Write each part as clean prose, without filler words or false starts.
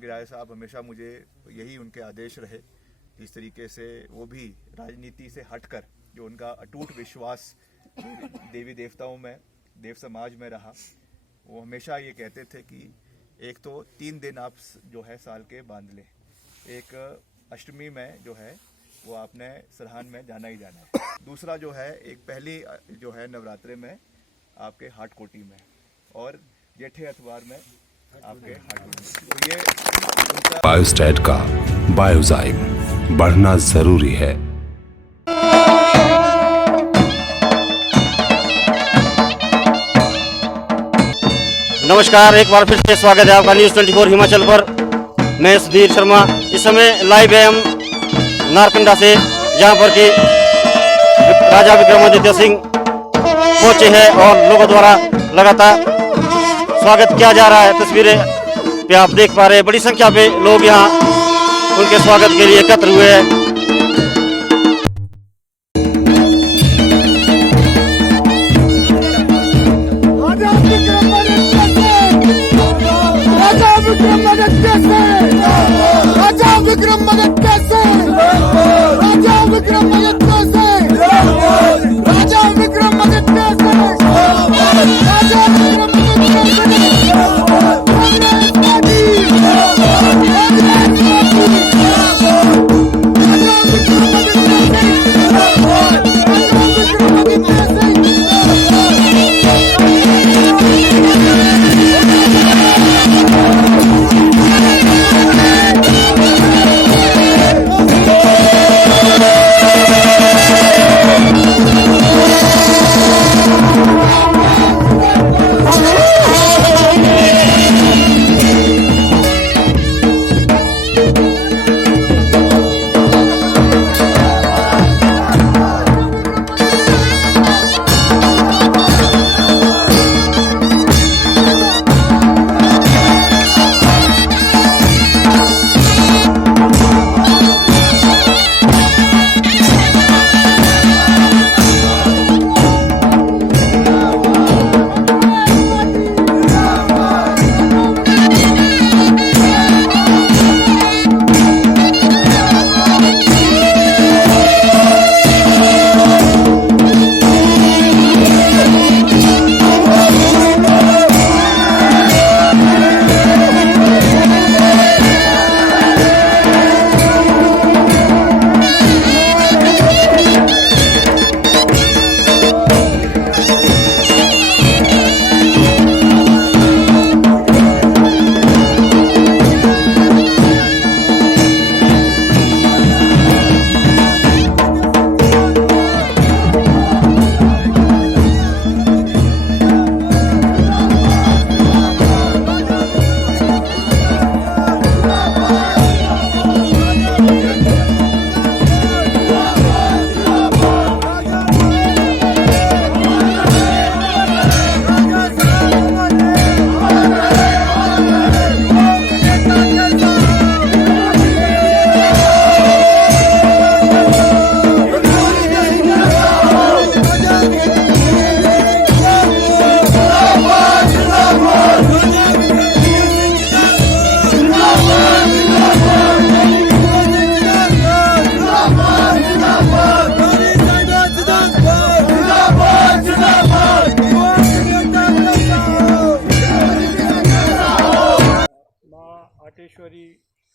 उनके राजा साहब हमेशा मुझे यही उनके आदेश रहे, इस तरीके से वो भी राजनीति से हटकर जो उनका अटूट विश्वास देवी देवताओं में, देव समाज में रहा, वो हमेशा ये कहते थे कि एक तो 3 दिन आप जो है साल के बांध लें, एक अष्टमी में जो है वो आपने सरहान में जाना ही जाना है, दूसरा जो है एक पहली जो है नवरात्रे में आपके हाट कोटी में, और जेठे अतवार में आपके हाट कोटी में। तो ये बायोस्टैट का बायोजाइम बढ़ना जरूरी है। नमस्कार, एक बार फिर से स्वागत है आपका न्यूज़ 24 हिमाचल पर। मैं सुधीर शर्मा इस समय लाइव है हम नारकंडा से, जहां पर कि राजा विक्रमादित्य सिंह पहुंचे हैं और लोगों द्वारा लगातार स्वागत किया जा रहा है। तस्वीरें पे आप देख पा रहे हैं, बड़ी संख्या पे लोग यहां उनके स्वागत के लिए एकत्र हुए हैं।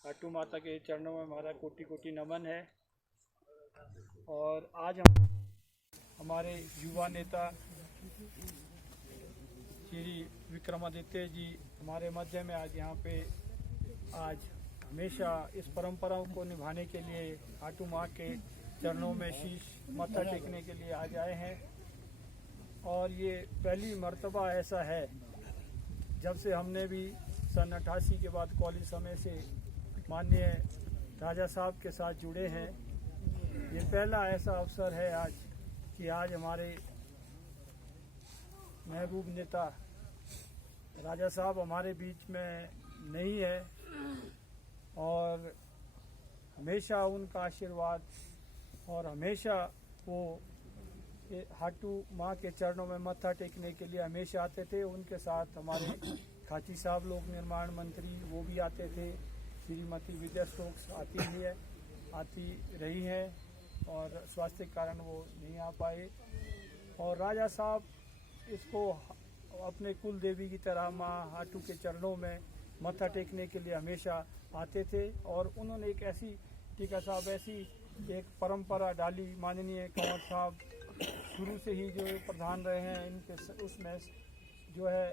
खाटू माता के चरणों में हमारा कोटि कोटि नमन है। और आज हमारे युवा नेता श्री विक्रमादित्य जी हमारे मध्य में आज यहाँ पे हमेशा इस परंपराओं को निभाने के लिए खाटू माँ के चरणों में शीश माथा टेकने के लिए आज आए हैं। और ये पहली मर्तबा ऐसा है जब से हमने भी सन 88 के बाद कॉलेज समय से माननीय राजा साहब के साथ जुड़े हैं। ये पहला ऐसा अवसर है आज कि आज हमारे महबूब नेता राजा साहब हमारे बीच में नहीं है और हमेशा उनका आशीर्वाद और हमेशा वो खाटू माँ के चरणों में मत्था टेकने के लिए हमेशा आते थे। उनके साथ हमारे खाची साहब लोक निर्माण मंत्री वो भी आते थे, श्रीमती विजय स्टोक्स आती रही हैं और स्वास्थ्य के कारण वो नहीं आ पाए। और राजा साहब इसको अपने कुल देवी की तरह माँ हाटू के चरणों में मत्था टेकने के लिए हमेशा आते थे। और उन्होंने एक ऐसी टीका साहब ऐसी एक परंपरा डाली, माननीय कंवर साहब शुरू से ही जो प्रधान रहे हैं इनके उसमें जो है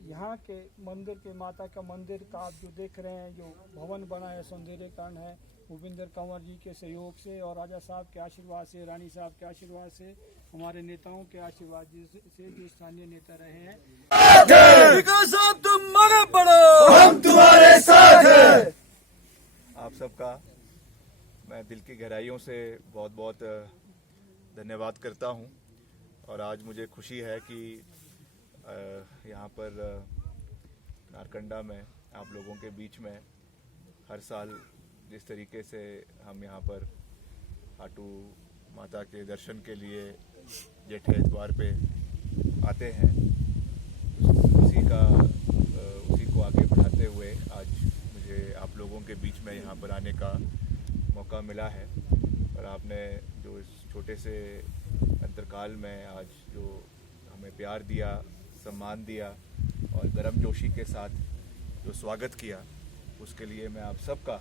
यहाँ के मंदिर के माता का मंदिर का आप जो देख रहे हैं जो भवन बना है सौंदर्यकरण है भूपेंद्र कंवर जी के सहयोग से और राजा साहब के आशीर्वाद से, रानी साहब के आशीर्वाद से, हमारे नेताओं के आशीर्वाद से जो स्थानीय नेता रहे हैं। साहब तुम आगे बढ़ो, हम तुम्हारे साथ हैं। आप सबका मैं दिल की गहराइयों से बहुत बहुत धन्यवाद करता हूं। और आज मुझे खुशी है कि यहाँ पर नारकंडा में आप लोगों के बीच में हर साल जिस तरीके से हम यहाँ पर हाटू माता के दर्शन के लिए जेठे इतवार पे आते हैं, उसी को आगे बढ़ाते हुए आज मुझे आप लोगों के बीच में यहाँ पर आने का मौका मिला है। और आपने जो इस छोटे से अंतरकाल में आज जो हमें प्यार दिया, सम्मान दिया और गर्मजोशी के साथ जो स्वागत किया, उसके लिए मैं आप सबका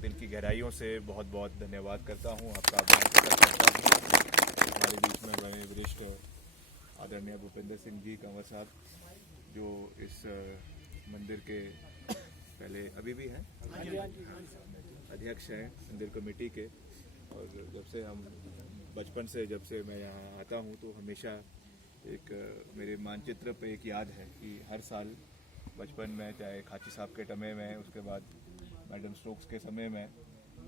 दिल की गहराइयों से बहुत बहुत धन्यवाद करता हूँ। आपका आभार प्रकट करता हूँ। हमारे बीच में बड़े वरिष्ठ आदरणीय भूपेंद्र सिंह जी कंवर साहब जो इस मंदिर के पहले अभी भी हैं अध्यक्ष हैं मंदिर कमेटी के। और जब से हम बचपन से जब से मैं यहाँ आता हूँ तो हमेशा एक मेरे मानचित्र पे एक याद है कि हर साल बचपन में चाहे खाची साहब के टमे में, उसके बाद मैडम स्टोक्स के समय में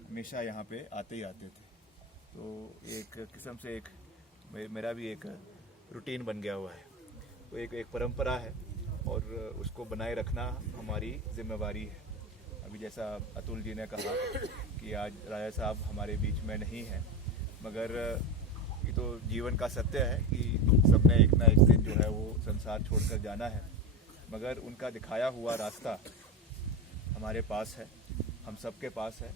हमेशा यहाँ पे आते ही आते थे। तो एक किस्म से एक मेरा भी एक रूटीन बन गया हुआ है। तो एक परंपरा है और उसको बनाए रखना हमारी जिम्मेवारी है। अभी जैसा अतुल जी ने कहा कि आज राजा साहब हमारे बीच में नहीं हैं, मगर ये तो जीवन का सत्य है कि सबने एक ना एक दिन जो है वो संसार छोड़कर जाना है, मगर उनका दिखाया हुआ रास्ता हमारे पास है, हम सब के पास है।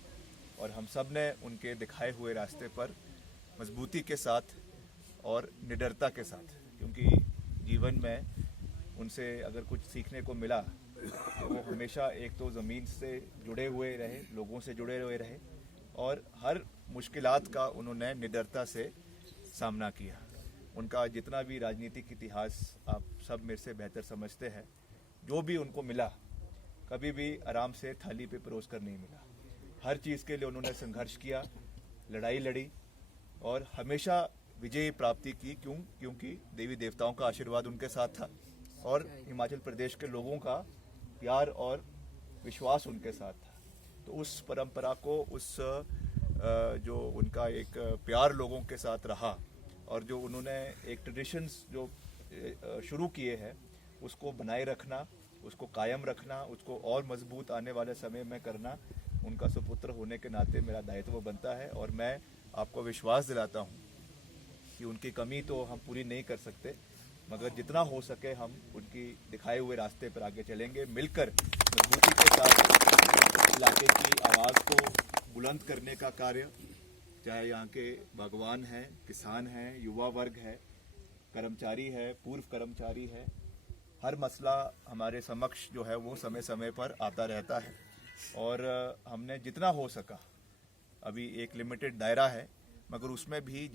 और हम सब ने उनके दिखाए हुए रास्ते पर मजबूती के साथ और निडरता के साथ, क्योंकि जीवन में उनसे अगर कुछ सीखने को मिला तो वो हमेशा एक तो ज़मीन से जुड़े हुए रहे, लोगों से जुड़े हुए रहे और हर मुश्किलात का उन्होंने निडरता से सामना किया। उनका जितना भी राजनीतिक इतिहास आप सब मेरे से बेहतर समझते हैं, जो भी उनको मिला कभी भी आराम से थाली पे परोस कर नहीं मिला। हर चीज़ के लिए उन्होंने संघर्ष किया, लड़ाई लड़ी और हमेशा विजय प्राप्ति की। क्योंकि देवी देवताओं का आशीर्वाद उनके साथ था और हिमाचल प्रदेश के लोगों का प्यार और विश्वास उनके साथ था। तो उस परंपरा को, उस जो उनका एक प्यार लोगों के साथ रहा और जो उन्होंने एक ट्रेडिशंस जो शुरू किए हैं उसको बनाए रखना, उसको कायम रखना, उसको और मजबूत आने वाले समय में करना उनका सुपुत्र होने के नाते मेरा दायित्व बनता है। और मैं आपको विश्वास दिलाता हूँ कि उनकी कमी तो हम पूरी नहीं कर सकते, मगर जितना हो सके हम उनकी दिखाए हुए रास्ते पर आगे चलेंगे, मिलकर मजबूती के साथ इलाके की आवाज़ को बुलंद करने का कार्य, चाहे यहाँ के बागवान हैं, किसान हैं, युवा वर्ग है, कर्मचारी है, पूर्व कर्मचारी है, हर मसला हमारे समक्ष जो है वो समय समय पर आता रहता है। और हमने जितना हो सका, अभी एक लिमिटेड दायरा है, मगर उसमें भी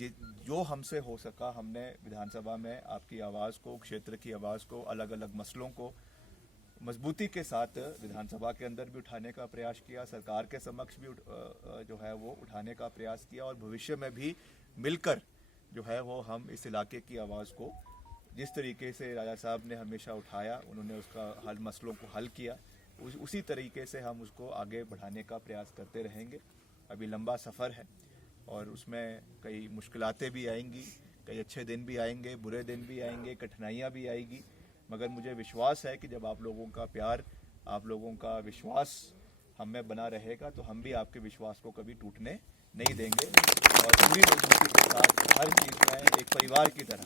जो हमसे हो सका हमने विधानसभा में आपकी आवाज़ को, क्षेत्र की आवाज़ को, अलग अलग मसलों को मजबूती के साथ विधानसभा के अंदर भी उठाने का प्रयास किया, सरकार के समक्ष भी जो है वो उठाने का प्रयास किया और भविष्य में भी मिलकर जो है वो हम इस इलाके की आवाज़ को जिस तरीके से राजा साहब ने हमेशा उठाया, उन्होंने उसका मसलों को हल किया, उसी तरीके से हम उसको आगे बढ़ाने का प्रयास करते रहेंगे। अभी लंबा सफ़र है और उसमें कई मुश्किलातें भी आएंगी, कई अच्छे दिन भी आएंगे, बुरे दिन भी आएंगे, कठिनाइयाँ भी आएगी, मगर मुझे विश्वास है कि जब आप लोगों का प्यार, आप लोगों का विश्वास हम में बना रहेगा तो हम भी आपके विश्वास को कभी टूटने नहीं देंगे। और पूरी मजबूती के साथ हर चीज़ में एक परिवार की तरह,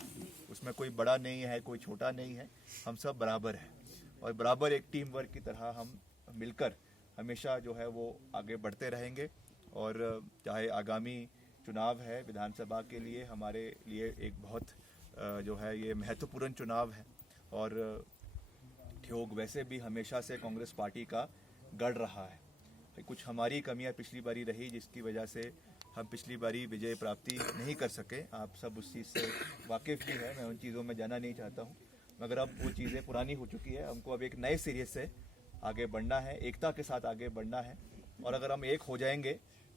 उसमें कोई बड़ा नहीं है, कोई छोटा नहीं है, हम सब बराबर हैं और बराबर एक टीम वर्क की तरह हम मिलकर हमेशा जो है वो आगे बढ़ते रहेंगे। और चाहे आगामी चुनाव है विधानसभा के लिए, हमारे लिए एक बहुत जो है ये महत्वपूर्ण चुनाव है। और ठियोग वैसे भी हमेशा से कांग्रेस पार्टी का गढ़ रहा है। कुछ हमारी कमियां पिछली बारी रही जिसकी वजह से हम पिछली बारी विजय प्राप्ति नहीं कर सके। आप सब उस चीज़ से वाकिफ़ भी है, मैं उन चीज़ों में जाना नहीं चाहता हूँ, मगर अब वो चीज़ें पुरानी हो चुकी है। हमको अब एक नए सिरे से आगे बढ़ना है, एकता के साथ आगे बढ़ना है। और अगर हम एक हो जाएंगे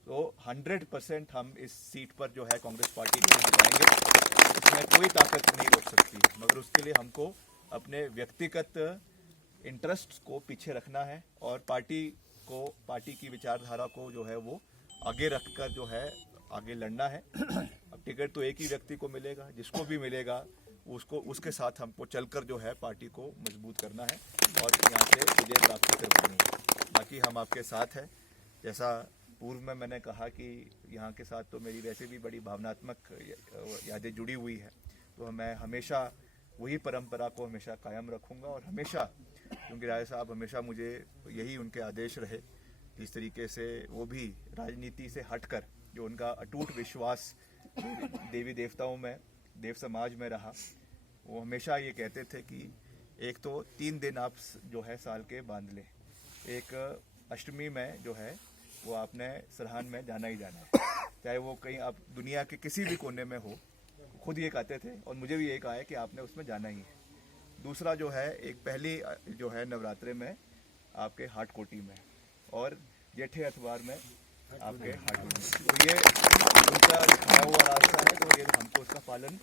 तो 100% हम इस सीट पर जो है कांग्रेस पार्टी को जिताएंगे। इसमें कोई ताकत नहीं रोक सकती, मगर उसके लिए हमको अपने व्यक्तिगत इंटरेस्ट को पीछे रखना है और पार्टी की विचारधारा को जो है वो आगे रखकर जो है आगे लड़ना है। अब टिकट तो एक ही व्यक्ति को मिलेगा, जिसको भी मिलेगा उसके साथ हमको चलकर जो है पार्टी को मजबूत करना है और यहाँ से विजय प्राप्त करवानी है। बाकी हम आपके साथ हैं। जैसा पूर्व में मैंने कहा कि यहाँ के साथ तो मेरी वैसे भी बड़ी भावनात्मक यादें जुड़ी हुई है, तो मैं हमेशा वही परंपरा को हमेशा कायम रखूँगा। और हमेशा, क्योंकि राय साहब हमेशा मुझे यही उनके आदेश रहे, इस तरीके से वो भी राजनीति से हटकर जो उनका अटूट विश्वास देवी देवताओं में, देव समाज में रहा, वो हमेशा ये कहते थे कि एक तो 3 दिन आप जो है साल के बांध लें, एक अष्टमी में जो है वो आपने सरहान में जाना ही जाना है, चाहे वो कहीं आप दुनिया के किसी भी कोने में हो। खुद ये कहते थे और मुझे भी ये कहा है कि आपने उसमें जाना ही है। दूसरा जो है, एक पहली जो है नवरात्रे में आपके हाट कोटी में और जेठे अतवार में आपके हाट कोटी में, तो ये उनका दिखाया हुआ रास्ता है, तो ये हमको उसका पालन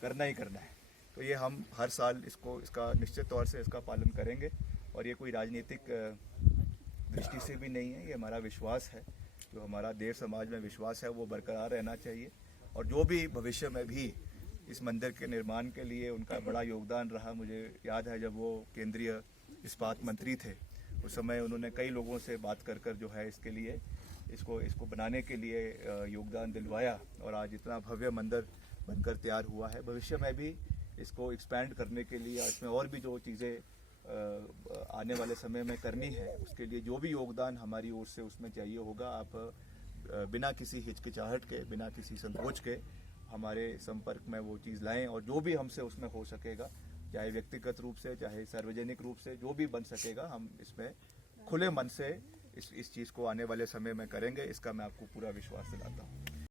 करना ही करना है। तो ये हम हर साल इसका निश्चित तौर से इसका पालन करेंगे। और ये कोई राजनीतिक दृष्टि से भी नहीं है, ये हमारा विश्वास है, जो हमारा देव समाज में विश्वास है वो बरकरार रहना चाहिए। और जो भी भविष्य में भी इस मंदिर के निर्माण के लिए उनका बड़ा योगदान रहा, मुझे याद है जब वो केंद्रीय इस्पात मंत्री थे, उस समय उन्होंने कई लोगों से बात कर जो है इसके लिए इसको बनाने के लिए योगदान दिलवाया और आज इतना भव्य मंदिर बनकर तैयार हुआ है। भविष्य में भी इसको एक्सपैंड करने के लिए, इसमें और भी जो चीज़ें आने वाले समय में करनी है, उसके लिए जो भी योगदान हमारी ओर से उसमें चाहिए होगा, आप बिना किसी हिचकिचाहट के, बिना किसी संकोच के हमारे संपर्क में वो चीज़ लाएं। और जो भी हमसे उसमें हो सकेगा, चाहे व्यक्तिगत रूप से चाहे सार्वजनिक रूप से, जो भी बन सकेगा, हम इसमें खुले मन से इस चीज़ को आने वाले समय में करेंगे। इसका मैं आपको पूरा विश्वास दिलाता हूँ।